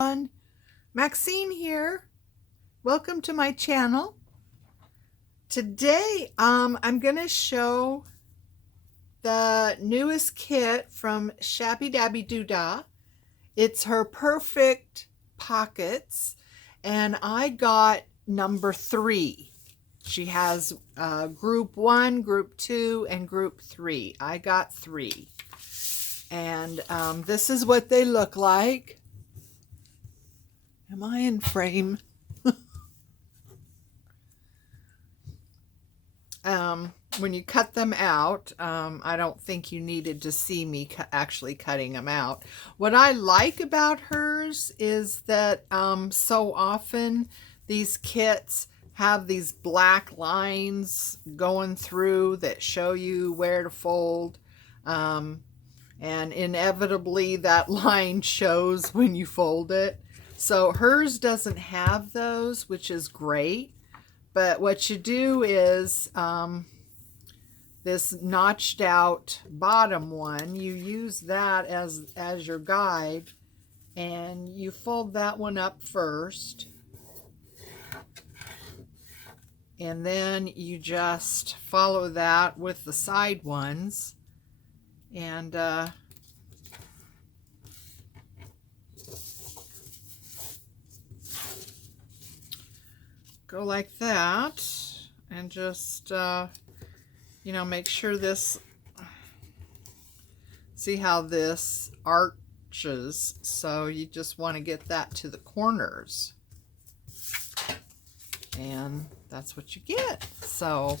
everyone. Maxine here. Welcome to my channel. Today I'm going to show the newest kit from Shabbydabbydoodah. It's her perfect pockets, and I got number 3. She has group 1, group 2, and group 3. I got 3. And this is what they look like. Am I in frame? When you cut them out, I don't think you needed to see me actually cutting them out. What I like about hers is that so often these kits have these black lines going through that show you where to fold. And inevitably that line shows when you fold it. So hers doesn't have those, which is great. But what you do is this notched out bottom one, you use that as your guide, and you fold that one up first. And then you just follow that with the side ones. And go like that, and just make sure this, see how this arches, so you just want to get that to the corners, and that's what you get. So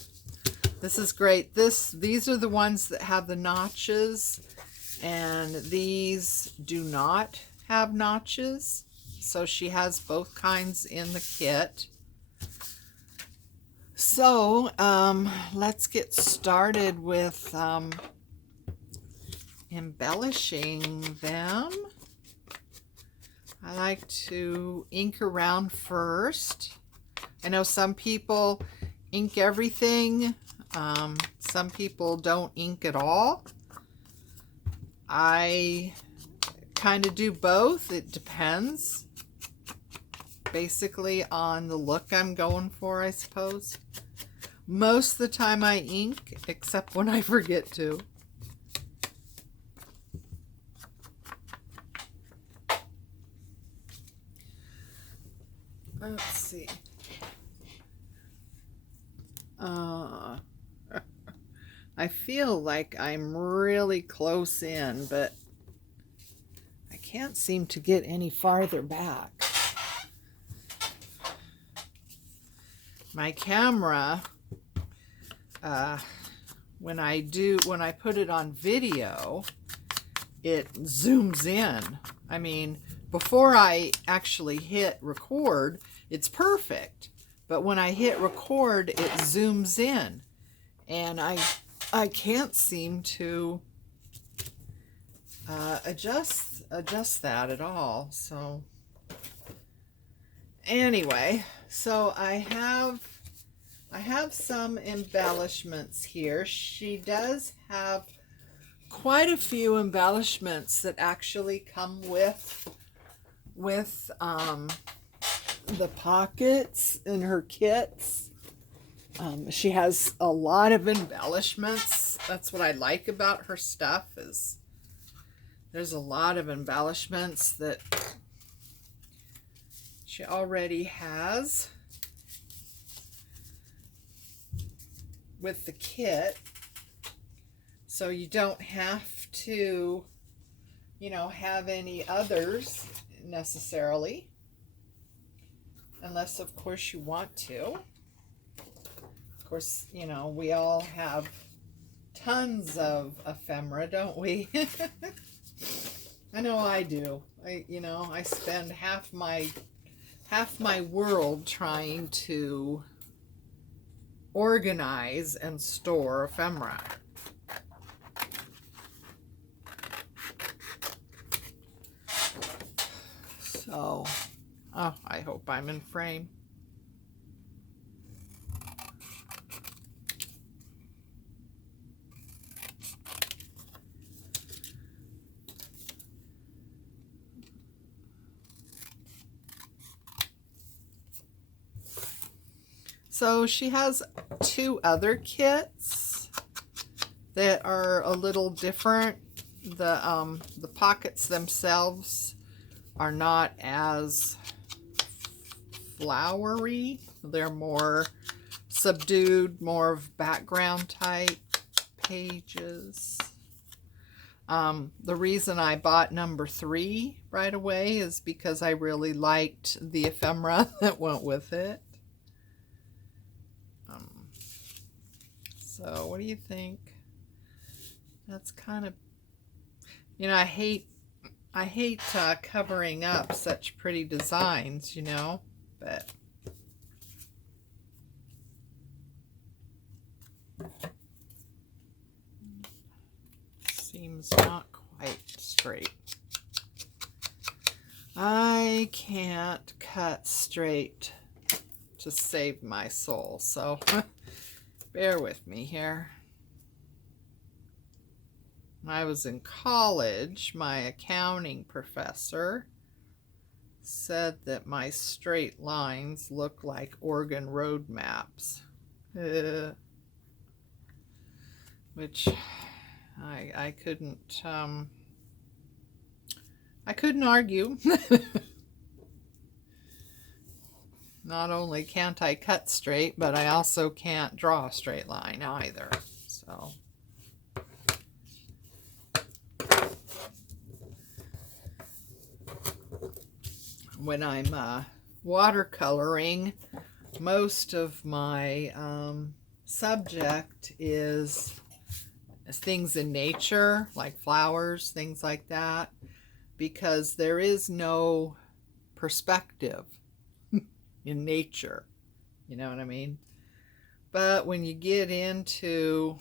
this is great. These are the ones that have the notches, and these do not have notches, so she has both kinds in the kit. So let's get started with embellishing them. I like to ink around first. I know some people ink everything. Some people don't ink at all. I kind of do both. It depends basically on the look I'm going for, I suppose. Most of the time I ink, except when I forget to. Let's see. I feel like I'm really close in, but I can't seem to get any farther back. My camera, when I put it on video, it zooms in. I mean, before I actually hit record, it's perfect. But when I hit record, it zooms in. And I can't seem to adjust that at all. So anyway, so I have some embellishments here. She does have quite a few embellishments that actually come with the pockets in her kits. She has a lot of embellishments. That's what I like about her stuff, is there's a lot of embellishments that she already has with the kit, so you don't have to have any others necessarily, unless of course you want to. Of course, we all have tons of ephemera, don't we? I know I do. I spend half my world trying to organize and store ephemera. So, I hope I'm in frame. So she has 2 other kits that are a little different. The pockets themselves are not as flowery. They're more subdued, more of background type pages. The reason I bought number 3 right away is because I really liked the ephemera that went with it. So what do you think? That's kind of, you know, I hate covering up such pretty designs, you know, but seems not quite straight. I can't cut straight to save my soul, so bear with me here. When I was in college, my accounting professor said that my straight lines look like Oregon road maps, which I couldn't argue. Not only can't I cut straight, but I also can't draw a straight line either. So when I'm watercoloring, most of my subject is things in nature, like flowers, things like that, because there is no perspective in nature, you know what I mean? But when you get into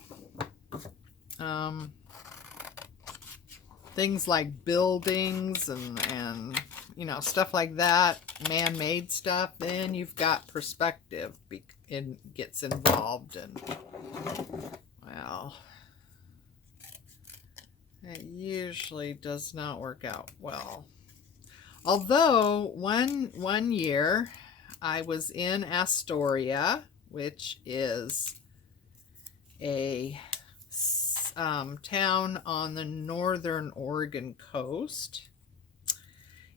things like buildings and you know, stuff like that, man-made stuff, then you've got perspective. It gets involved, and well, it usually does not work out well. Although one year I was in Astoria, which is a town on the northern Oregon coast.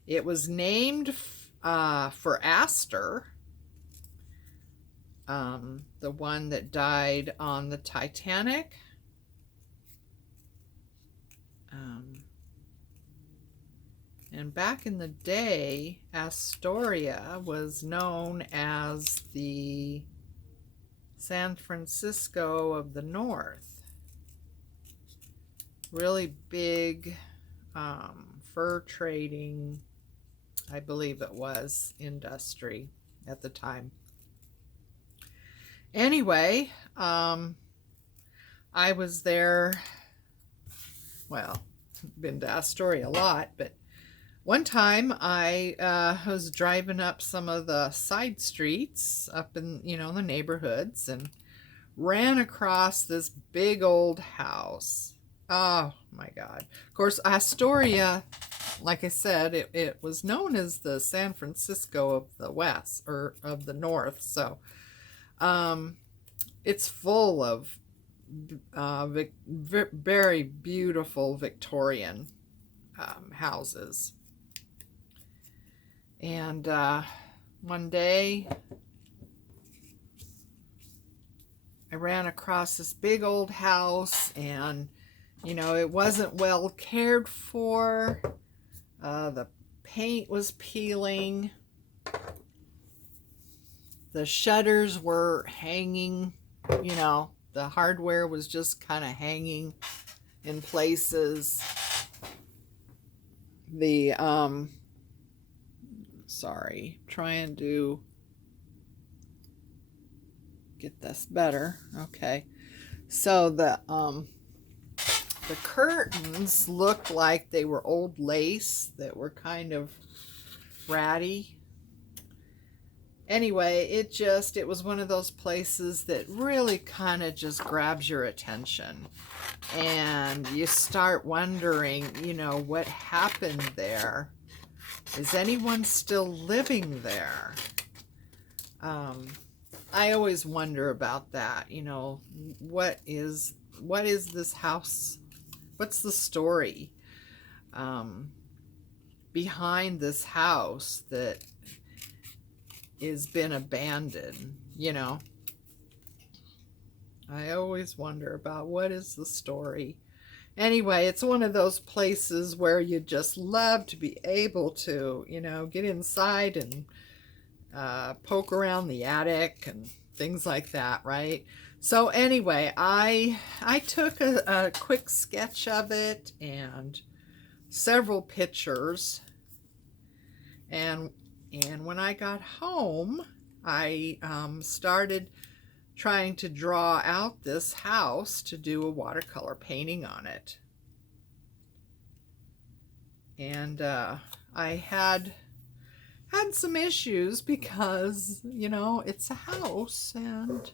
It was named for Astor, the one that died on the Titanic. And back in the day, Astoria was known as the San Francisco of the North. Really big fur trading, I believe it was, industry at the time. Anyway, I was there, well, been to Astoria a lot, but one time I was driving up some of the side streets up in, you know, the neighborhoods, and ran across this big old house. Oh my God. Of course, Astoria, like I said, it was known as the San Francisco of the West, or of the North. So it's full of very beautiful Victorian houses. And one day I ran across this big old house, and you know, it wasn't well cared for. The paint was peeling. The shutters were hanging, you know, the hardware was just kind of hanging in places. The, sorry, trying to get this better. Okay. So the curtains looked like they were old lace that were kind of ratty. Anyway, it was one of those places that really kind of just grabs your attention. And you start wondering, you know, what happened there? Is anyone still living there? I always wonder about that, you know, what is this house? What's the story behind this house that is been abandoned, you know? I always wonder about what is the story. Anyway, it's one of those places where you just love to be able to, you know, get inside and poke around the attic and things like that, right? So anyway, I took a quick sketch of it and several pictures, and when I got home, I started trying to draw out this house to do a watercolor painting on it. And I had some issues because, you know, it's a house and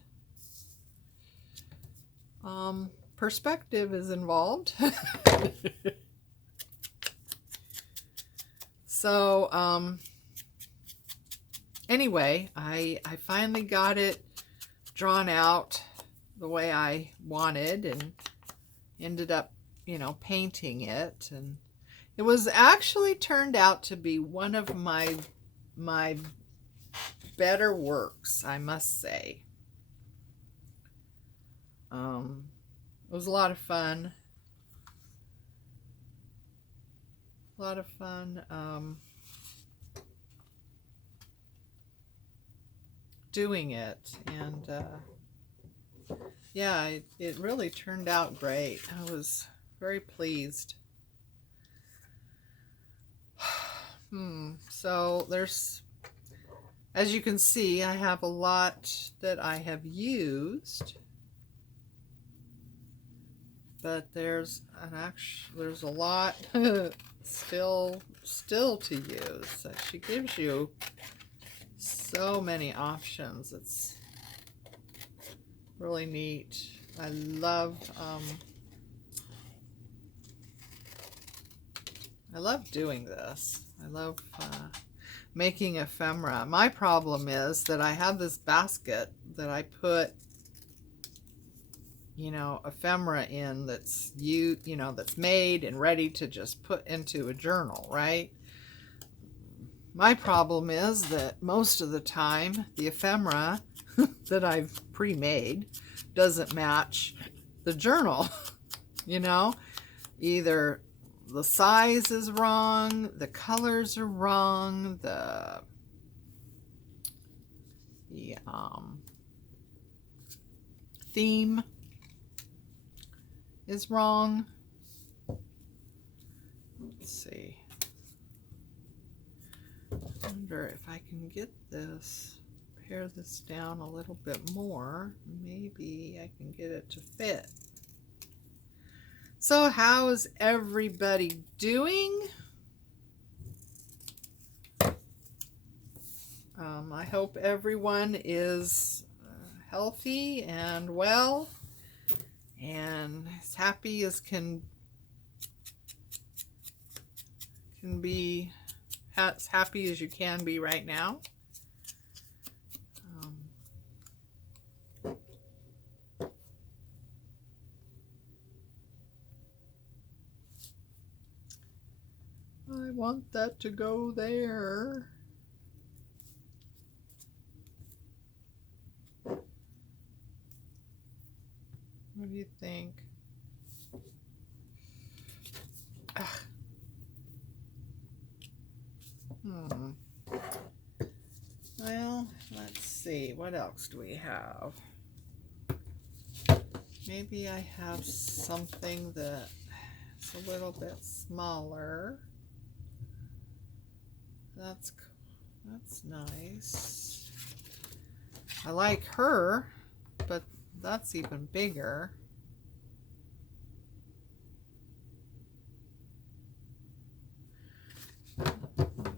perspective is involved. So anyway, I finally got it drawn out the way I wanted and ended up, you know, painting it, and it was actually turned out to be one of my better works, I must say. It was a lot of fun. Doing it, and yeah, it really turned out great. I was very pleased. So there's, as you can see, I have a lot that I have used, but there's a lot still to use. She gives you so many options. It's really neat. I love doing this. I love making ephemera. My problem is that I have this basket that I put, you know, ephemera in that's you know, that's made and ready to just put into a journal, right? My problem is that most of the time the ephemera that I've pre-made doesn't match the journal. You know, either the size is wrong, the colors are wrong, the theme is wrong. Let's see. I wonder if I can get this, pare this down a little bit more. Maybe I can get it to fit. So how is everybody doing? I hope everyone is healthy and well and as happy as can be, as happy as you can be right now. I want that to go there. What do you think? Well, let's see. What else do we have? Maybe I have something that's a little bit smaller. That's nice. I like her, but that's even bigger.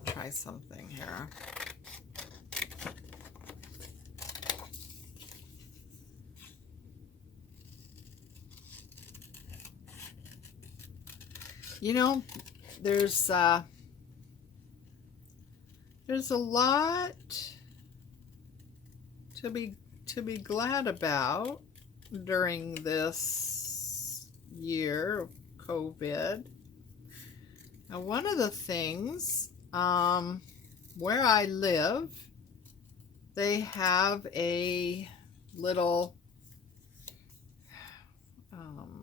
Try something here. You know, there's a lot to be to be glad about during this year of COVID. Now, one of the things, where I live, they have a little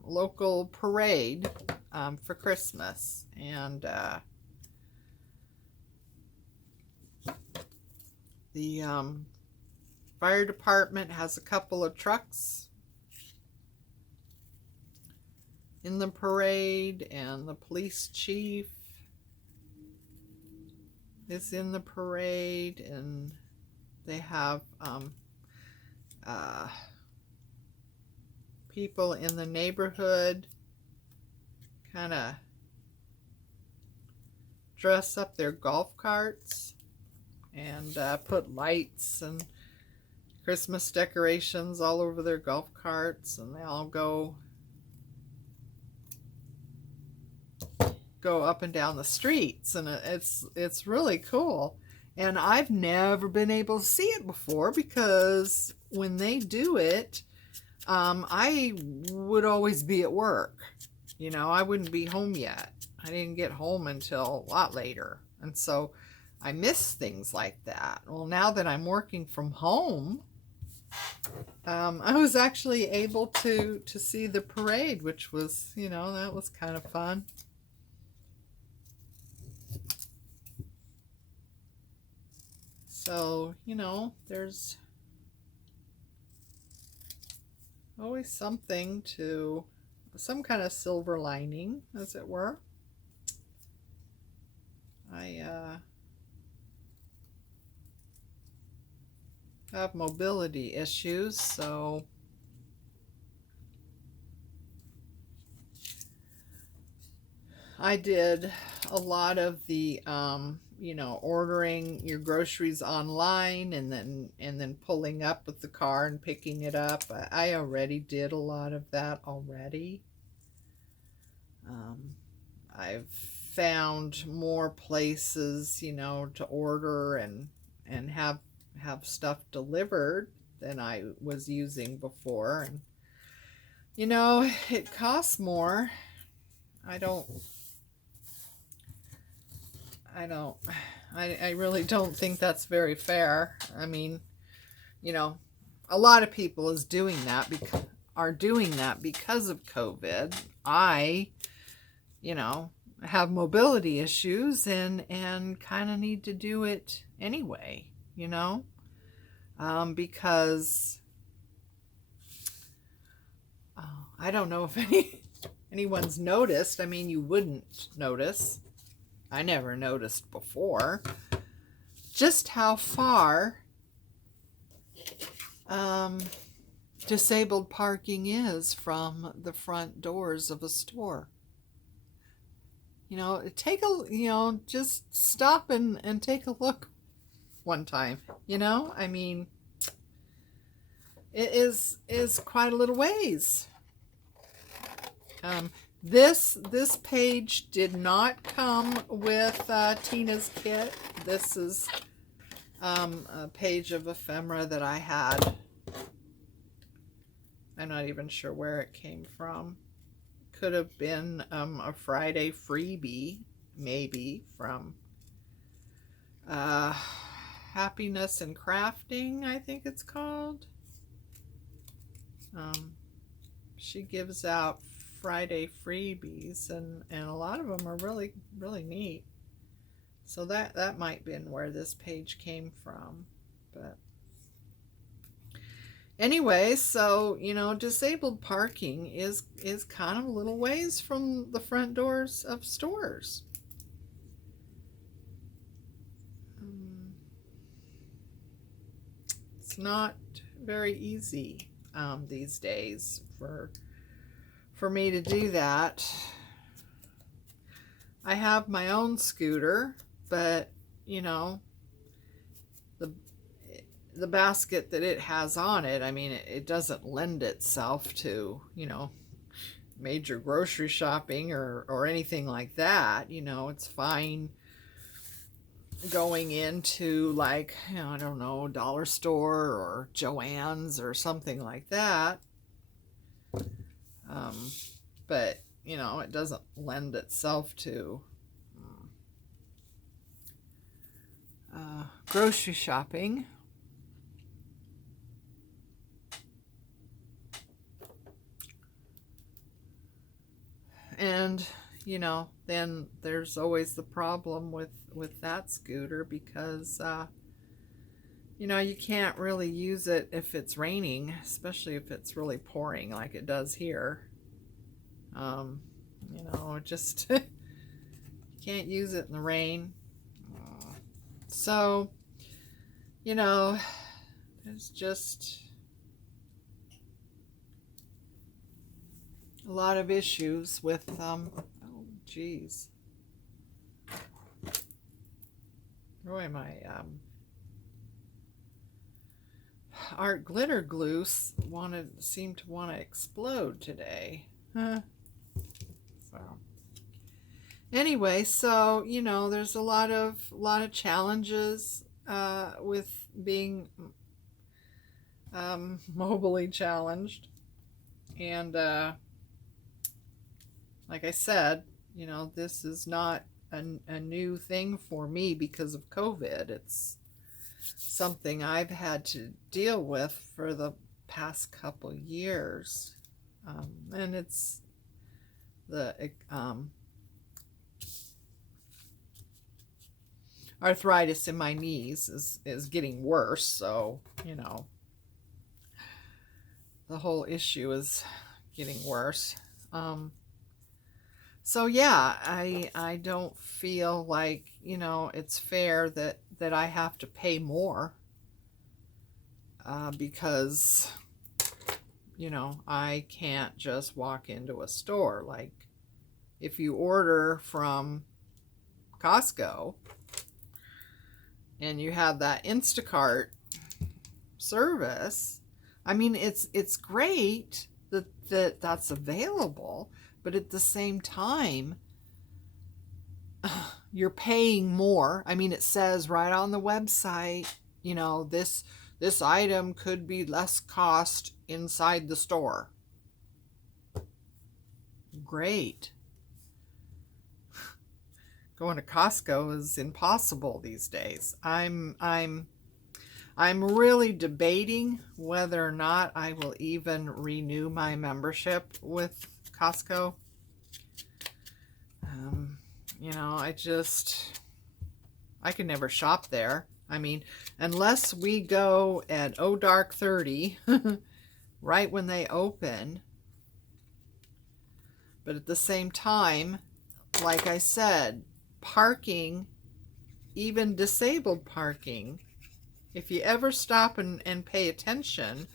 local parade for Christmas, and the fire department has a couple of trucks in the parade, and the police chief is in the parade, and they have people in the neighborhood kind of dress up their golf carts and put lights and Christmas decorations all over their golf carts, and they all go up and down the streets, and it's really cool. And I've never been able to see it before, because when they do it, I would always be at work. You know, I wouldn't be home yet. I didn't get home until a lot later. And so I miss things like that. Well, now that I'm working from home, I was actually able to see the parade, which was, you know, that was kind of fun. So, you know, there's always something to, some kind of silver lining, as it were. I have mobility issues, so I did a lot of the you know, ordering your groceries online and then pulling up with the car and picking it up. I already did a lot of that already. I've found more places, you know, to order and have stuff delivered than I was using before. And you know, it costs more. I really don't think that's very fair. I mean, you know, a lot of people are doing that because of COVID. I, you know, have mobility issues and kind of need to do it anyway, you know, because I don't know if anyone's noticed. I mean, you wouldn't notice. I never noticed before just how far disabled parking is from the front doors of a store. You know, just stop and take a look one time. You know, I mean, it is quite a little ways. This page did not come with Tina's kit. This is a page of ephemera that I had. I'm not even sure where it came from. Could have been a Friday freebie, maybe, from Happiness and Crafting, I think it's called. She gives out Friday freebies, and a lot of them are really, really neat. So that might have been where this page came from. But anyway, so, you know, disabled parking is kind of a little ways from the front doors of stores. It's not very easy these days for me to do that. I have my own scooter, but, you know, the basket that it has on it, I mean, it doesn't lend itself to, you know, major grocery shopping or anything like that. You know, it's fine going into like, I don't know, dollar store or Joann's or something like that. But, it doesn't lend itself to grocery shopping. And, then there's always the problem with that scooter because, you can't really use it if it's raining, especially if it's really pouring like it does here. Just you can't use it in the rain. So, there's just a lot of issues with oh geez. Boy, my art glitter glue seemed to want to explode today. So anyway, so there's a lot of challenges with being mobily challenged, and like I said, this is not a new thing for me because of COVID. It's something I've had to deal with for the past couple years, and it's the arthritis in my knees is getting worse, so the whole issue is getting worse. So yeah, I don't feel like it's fair that I have to pay more because I can't just walk into a store. Like if you order from Costco and you have that Instacart service, I mean it's great that that's available, but at the same time you're paying more. I mean, it says right on the website, this item could be less cost inside the store. Great. Going to Costco is impossible these days. I'm really debating whether or not I will even renew my membership with Costco. I could never shop there. I mean, unless we go at dark 30, right when they open. But at the same time, like I said, parking, even disabled parking, if you ever stop and pay attention,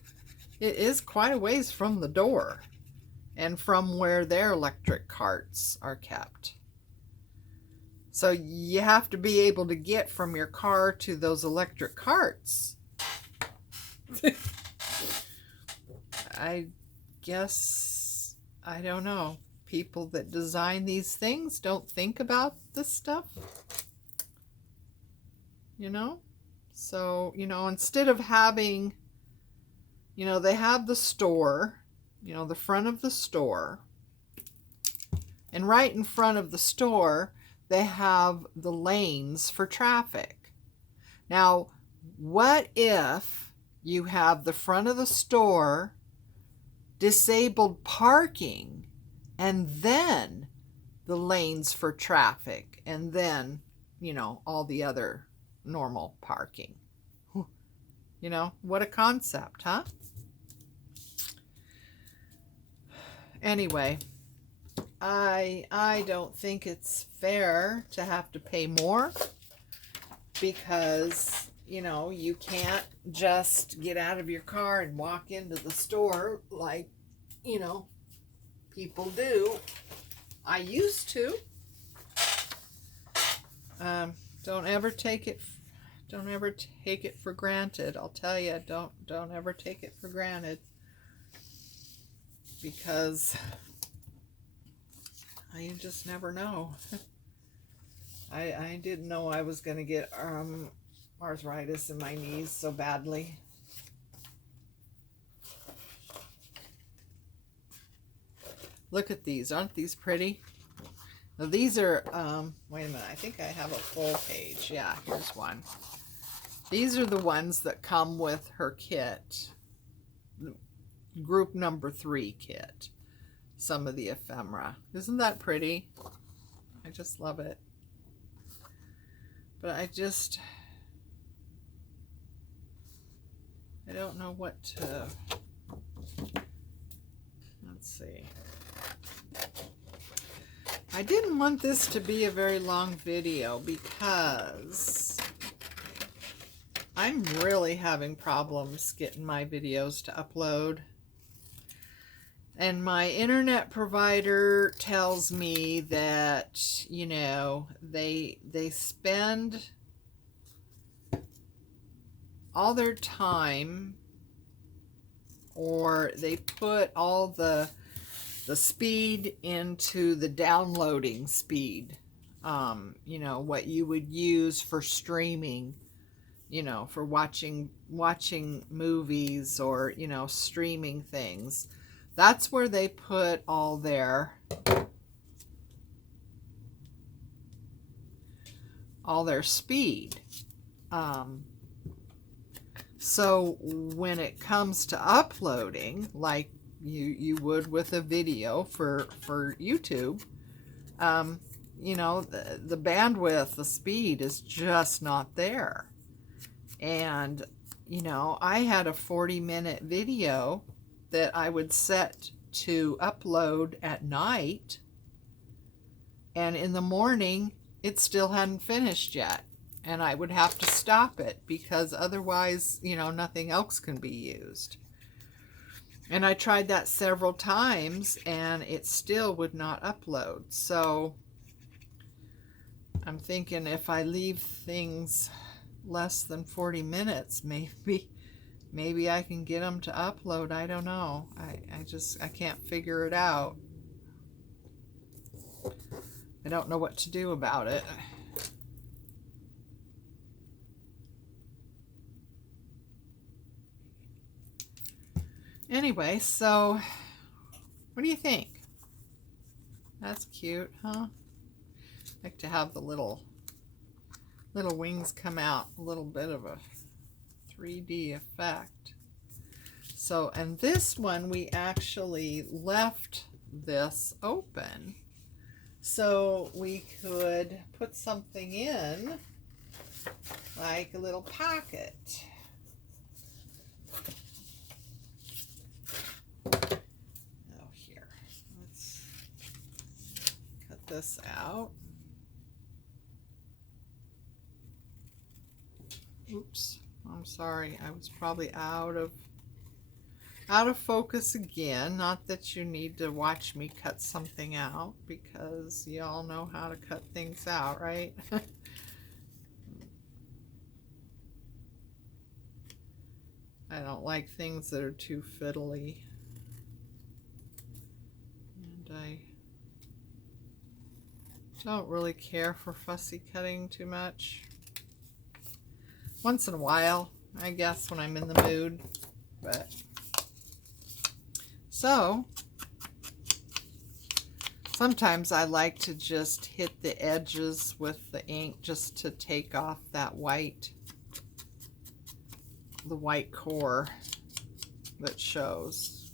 it is quite a ways from the door and from where their electric carts are kept. So you have to be able to get from your car to those electric carts. I guess, I don't know, people that design these things don't think about this stuff, So, instead of having, they have the store, the front of the store, and right in front of the store, they have the lanes for traffic. Now, what if you have the front of the store disabled parking and then the lanes for traffic and then, all the other normal parking? What a concept, huh? Anyway, I don't think it's fair to have to pay more because, you can't just get out of your car and walk into the store like, people do. I used to. Don't ever take it for granted. I'll tell you, don't ever take it for granted, because you just never know. I didn't know I was going to get arthritis in my knees so badly. Look at these. Aren't these pretty? Now these are, wait a minute. I think I have a full page. Yeah, here's one. These are the ones that come with her kit. Group number 3 kit. Some of the ephemera. Isn't that pretty? I just love it. But I don't know what to, let's see. I didn't want this to be a very long video because I'm really having problems getting my videos to upload. And my internet provider tells me that, you know, they spend all their time, or they put all the speed into the downloading speed. You know, what you would use for streaming, you know, for watching movies or, you know, streaming things. That's where they put all their speed. So when it comes to uploading, like you would with a video for YouTube, you know, the bandwidth, the speed is just not there. And, you know, I had a 40-minute video that I would set to upload at night, and in the morning it still hadn't finished yet, and I would have to stop it because otherwise, you know, nothing else can be used. And I tried that several times and it still would not upload. So I'm thinking if I leave things less than 40 minutes, maybe I can get them to upload. I don't know. I can't figure it out. I don't know what to do about it. Anyway, so what do you think? That's cute, huh? I like to have the little wings come out, a little bit of a 3D effect. So, and this one we actually left this open so we could put something in, like a little pocket. Oh, here, let's cut this out. Oops, I'm sorry, I was probably out of focus again. Not that you need to watch me cut something out, because you all know how to cut things out, right? I don't like things that are too fiddly. And I don't really care for fussy cutting too much. Once in a while, I guess, when I'm in the mood. But so sometimes I like to just hit the edges with the ink just to take off that the white core that shows.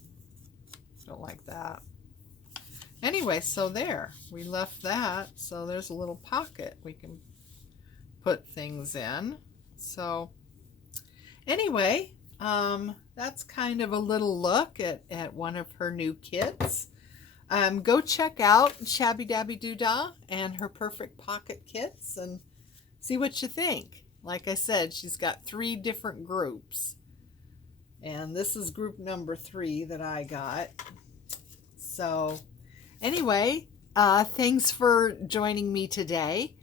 Don't like that. Anyway, so there, we left that. So there's a little pocket we can put things in. So anyway, that's kind of a little look at one of her new kits. Go check out Shabbydabbydoodah and her perfect pocket kits and see what you think. Like I said, she's got 3 different groups, and this is group number 3 that I got. So anyway, thanks for joining me today.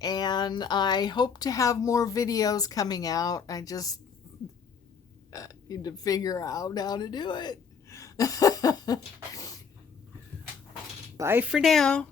And I hope to have more videos coming out. I just need to figure out how to do it. Bye for now.